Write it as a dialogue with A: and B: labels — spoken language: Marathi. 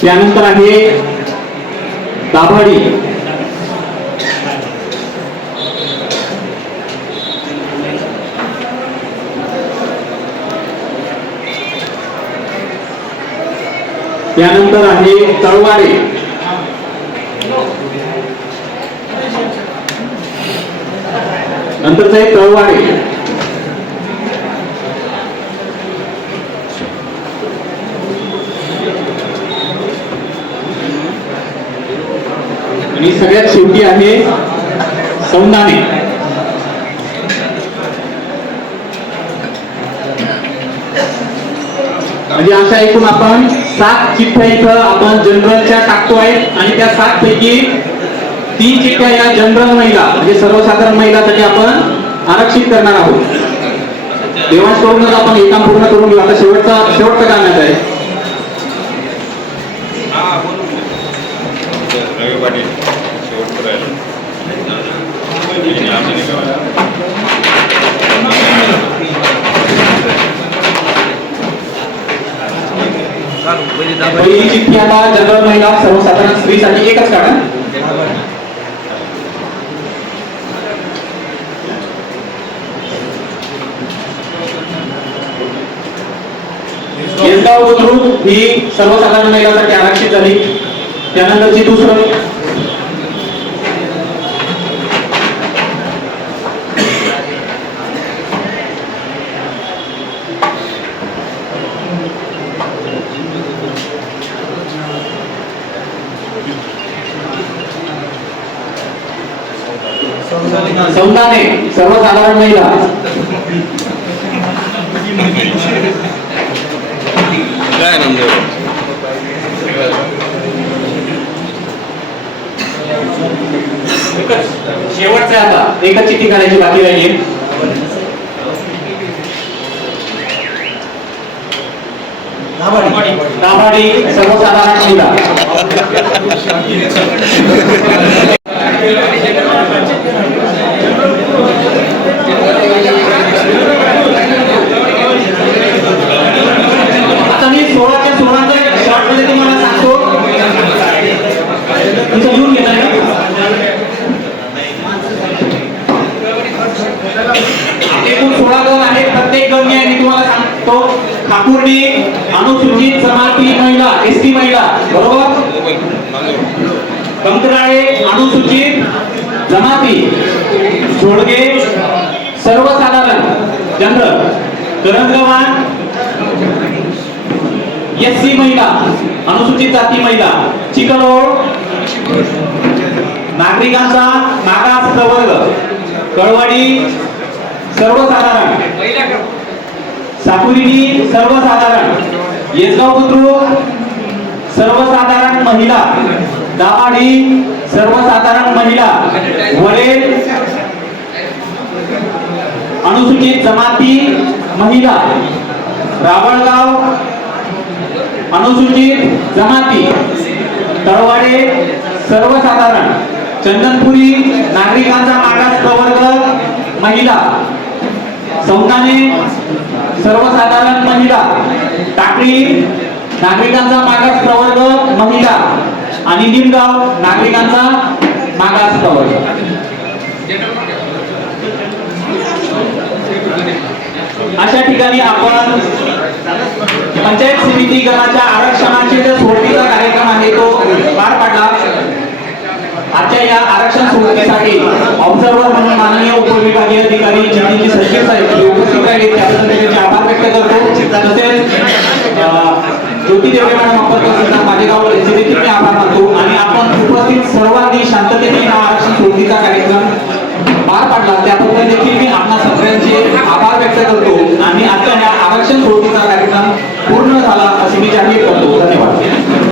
A: त्यानंतर आहे दाभाडी. त्यानंतर आहे तळवाडे नंतरच आहे तळवाडे आणि सगळ्यात शेवटी आहे सौंदाणे. म्हणजे अशा एकूण आपण सात चिठ्ठ्या इथं आपण जनरलच्या टाकतोय आणि त्या सात पैकी तीन चिठ्ठ्या या जनरल महिला म्हणजे सर्वसाधारण महिलासाठी आपण आरक्षित करणार आहोत. तेव्हाच करूनच आपण हे काम पूर्ण करून घेऊ. आता शेवटचा शेवटचं काम आहे
B: रवी पाटील शेवटचं राहिलं आणि आम्ही नाही का?
A: पहिली चिठ्ठी आता जनरल महिला सर्वसाधारण स्त्रीसाठी एकच काढा येसगाव बुद्रुक ही सर्वसाधारण महिलांसाठी आरक्षित झाली. त्यानंतरची दुसरं सौंदाने सर्वसाधारण महिला.
B: काय नामदेव
A: शेवटचं आता. एकच चिठ्ठी काढायची बाकी राहिली. दाभाडी सर्वसाधारण महिला. एकूण सोळा गण आहेत प्रत्येक गण मी तुम्हाला सांगतो ठाकूरनी अनुसूचित जमाती महिला एस टी महिला बरोबर? कंत्राळे अनुसूचित जमाती जोडगे सर्वसाधारण जनरल करंजवान एस सी महिला अनुसूचित जाती महिला चिकलोड नागरिकांचा मागास प्रवर्ग कळवाडी सर्वसाधारण. साकुरीनी सर्वसाधारण. येसगाव बुद्रुक सर्वसाधारण महिला. दाभाडी सर्वसाधारण महिला. वरेल अनुसूचित जमाती महिला. रावणगाव अनुसूचित जमाती. तळवाडे सर्वसाधारण चंदनपुरी नागरिकांचा मागास प्रवर्ग महिला. सौंदाने सर्वसाधारण महिला. टाकळी नागरिकांचा मागास प्रवर्ग महिला. आणि निमगाव नागरिकांचा मागास प्रवर्ग. अशा ठिकाणी आपण पंचायत समिती गणाच्या आरक्षणाचे जे सोडतीचा कार्यक्रम आहे तो पार पाडला आजच्या या आरक्षण सोडतीसाठी ऑब्झर्वर म्हणून माननीय उपविभागीय अधिकारी जिल्ह्याचे सचिव साहेब जे उपस्थित राहिले त्याबद्दल त्यांचे आभार व्यक्त करतो. तसेच ज्योती देवळे मॅडम अप्पर सुद्धा माझेगाव यांचे देखील मी आभार मानतो. आणि आपण उपस्थित सर्वांनी शांततेने हा आरक्षण सोडतीचा कार्यक्रम पार पाडला. त्याबद्दल